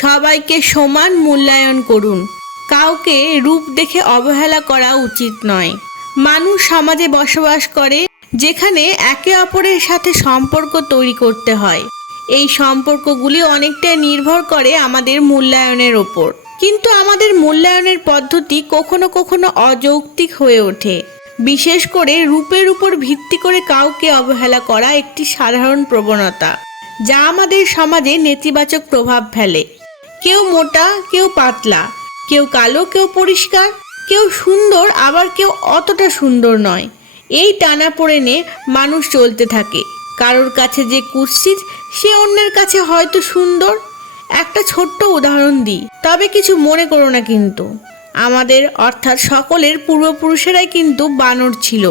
সবাইকে সমান মূল্যায়ন করুন। কাউকে রূপ দেখে অবহেলা করা উচিত নয়। মানুষ সমাজে বসবাস করে যেখানে একে অপরের সাথে সম্পর্ক তৈরি করতে হয়। এই সম্পর্কগুলি অনেকটাই নির্ভর করে আমাদের মূল্যায়নের ওপর। কিন্তু আমাদের মূল্যায়নের পদ্ধতি কখনো কখনো অযৌক্তিক হয়ে ওঠে। বিশেষ করে রূপের উপর ভিত্তি করে কাউকে অবহেলা করা একটি সাধারণ প্রবণতা, যা আমাদের সমাজে নেতিবাচক প্রভাব ফেলে। কেউ মোটা, কেউ পাতলা, কেউ কালো, কেউ পরিষ্কার, কেউ সুন্দর, আবার কেউ অতটা সুন্দর নয়। এই টানাপোড়েনে মানুষ চলতে থাকে। কারোর কাছে যে কুৎসিত, সে অন্যের কাছে হয়তো সুন্দর। একটা ছোট্ট উদাহরণ দিই, তবে কিছু মনে করো না কিন্তু। আমাদের অর্থাৎ সকলের পূর্বপুরুষেরাই কিন্তু বানর ছিল।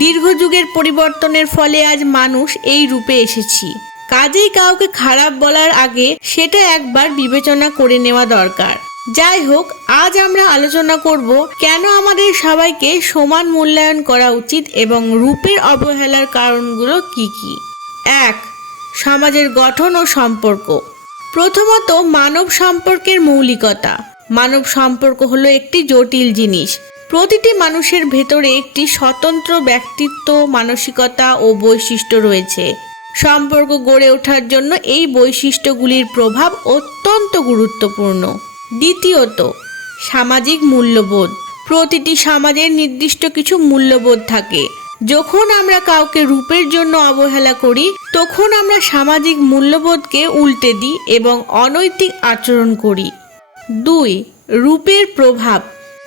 দীর্ঘ যুগের পরিবর্তনের ফলে আজ মানুষ এই রূপে এসেছি। কাজেই কাউকে খারাপ বলার আগে সেটা একবার বিবেচনা করে নেওয়া দরকার। যাই হোক, আজ আমরা আলোচনা করব কেন আমাদের সবাইকে সমান মূল্যায়ন করা উচিত এবং রূপের অবহেলার কারণগুলো কি কি। 1. সমাজের গঠন ও সম্পর্ক। প্রথমত, মানব সম্পর্কের মৌলিকতা। মানব সম্পর্ক হলো একটি জটিল জিনিস। প্রতিটি মানুষের ভেতরে একটি স্বতন্ত্র ব্যক্তিত্ব, মানসিকতা ও বৈশিষ্ট্য রয়েছে। সম্পর্ক গড়ে ওঠার জন্য এই বৈশিষ্ট্যগুলির প্রভাব অত্যন্ত গুরুত্বপূর্ণ। দ্বিতীয়ত, সামাজিক মূল্যবোধ। প্রতিটি সমাজের নির্দিষ্ট কিছু মূল্যবোধ থাকে। যখন আমরা কাউকে রূপের জন্য অবহেলা করি, তখন আমরা সামাজিক মূল্যবোধকে উল্টে দিই এবং অনৈতিক আচরণ করি। 2. রূপের প্রভাব।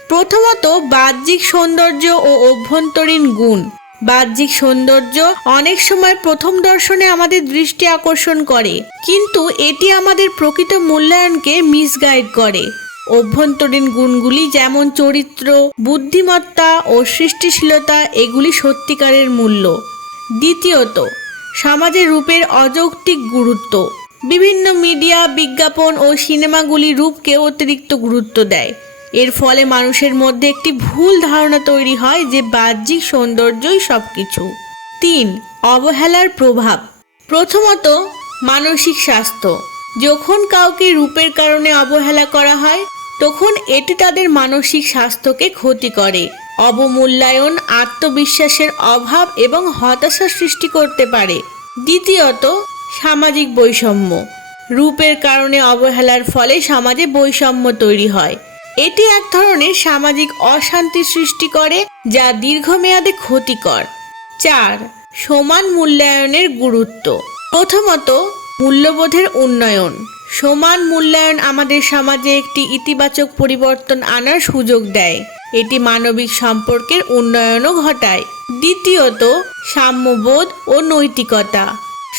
প্রথমত, বাহ্যিক সৌন্দর্য ও অভ্যন্তরীণ গুণ। বাহ্যিক সৌন্দর্য অনেক সময় প্রথম দর্শনে আমাদের দৃষ্টি আকর্ষণ করে, কিন্তু এটি আমাদের প্রকৃত মূল্যায়নকে মিসগাইড করে। অভ্যন্তরীণ গুণগুলি যেমন চরিত্র, বুদ্ধিমত্তা ও সৃষ্টিশীলতা, এগুলি সত্যিকারের মূল্য। দ্বিতীয়ত, সমাজে রূপের অযৌক্তিক গুরুত্ব। বিভিন্ন মিডিয়া, বিজ্ঞাপন ও সিনেমাগুলি রূপকে অতিরিক্ত গুরুত্ব দেয়। এর ফলে মানুষের মধ্যে একটি ভুল ধারণা তৈরি হয় যে বাহ্যিক সৌন্দর্যই সবকিছু। 3. অবহেলার প্রভাব। প্রথমত, মানসিক স্বাস্থ্য। যখন কাউকে রূপের কারণে অবহেলা করা হয়, তখন এটি তাদের মানসিক স্বাস্থ্যকে ক্ষতি করে। অবমূল্যায়ন, আত্মবিশ্বাসের অভাব এবং হতাশা সৃষ্টি করতে পারে। দ্বিতীয়ত, সামাজিক বৈষম্য। রূপের কারণে অবহেলার ফলে সমাজে বৈষম্য তৈরি হয়। এটি এক ধরনের সামাজিক অশান্তি সৃষ্টি করে, যা দীর্ঘমেয়াদে ক্ষতিকর। 4. সমান মূল্যায়নের গুরুত্ব। প্রথমত, মূল্যবোধের উন্নয়ন। সমান মূল্যায়ন আমাদের সমাজে একটি ইতিবাচক পরিবর্তন আনার সুযোগ দেয়। এটি মানবিক সম্পর্কের উন্নয়নও ঘটায়। দ্বিতীয়ত, সাম্যবোধ ও নৈতিকতা।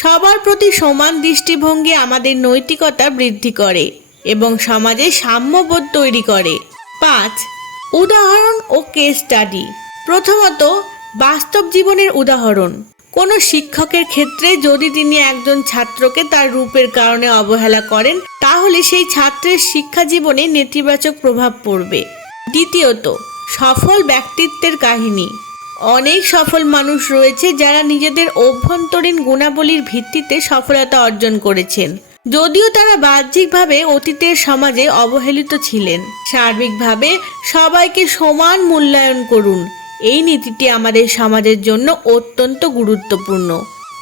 সবার প্রতি সমান দৃষ্টিভঙ্গি আমাদের নৈতিকতা বৃদ্ধি করে এবং সমাজে সাম্যবোধ তৈরি করে। 5. উদাহরণ ও কেস স্টাডি। প্রথমত, বাস্তব জীবনের উদাহরণ। কোনো শিক্ষকের ক্ষেত্রে যদি তিনি একজন ছাত্রকে তার রূপের কারণে অবহেলা করেন, তাহলে সেই ছাত্রের শিক্ষা জীবনে নেতিবাচক প্রভাব পড়বে। দ্বিতীয়ত, সফল ব্যক্তিত্বের কাহিনী। অনেক সফল মানুষ রয়েছে যারা নিজেদের অভ্যন্তরীণ গুণাবলীর ভিত্তিতে সফলতা অর্জন করেছেন, যদিও তারা বাহ্যিকভাবে অতীতের সমাজে অবহেলিত ছিলেন। সার্বিকভাবে সবাইকে সমান মূল্যায়ন করুন। এই নীতিটি আমাদের সমাজের জন্য অত্যন্ত গুরুত্বপূর্ণ।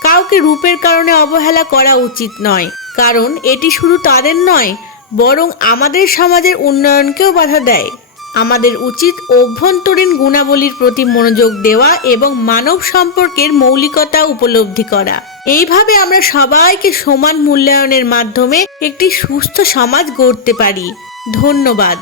কাউকে রূপের কারণে অবহেলা করা উচিত নয়, কারণ এটি শুধু তাদের নয়, বরং আমাদের সমাজের উন্নয়নকেও বাধা দেয়। আমাদের উচিত অভ্যন্তরীণ গুণাবলীর প্রতি মনোযোগ দেওয়া এবং মানব সম্পর্কের মৌলিকতা উপলব্ধি করা। এইভাবে আমরা সবাইকে সমান মূল্যায়নের মাধ্যমে একটি সুস্থ সমাজ গড়তে পারি। ধন্যবাদ।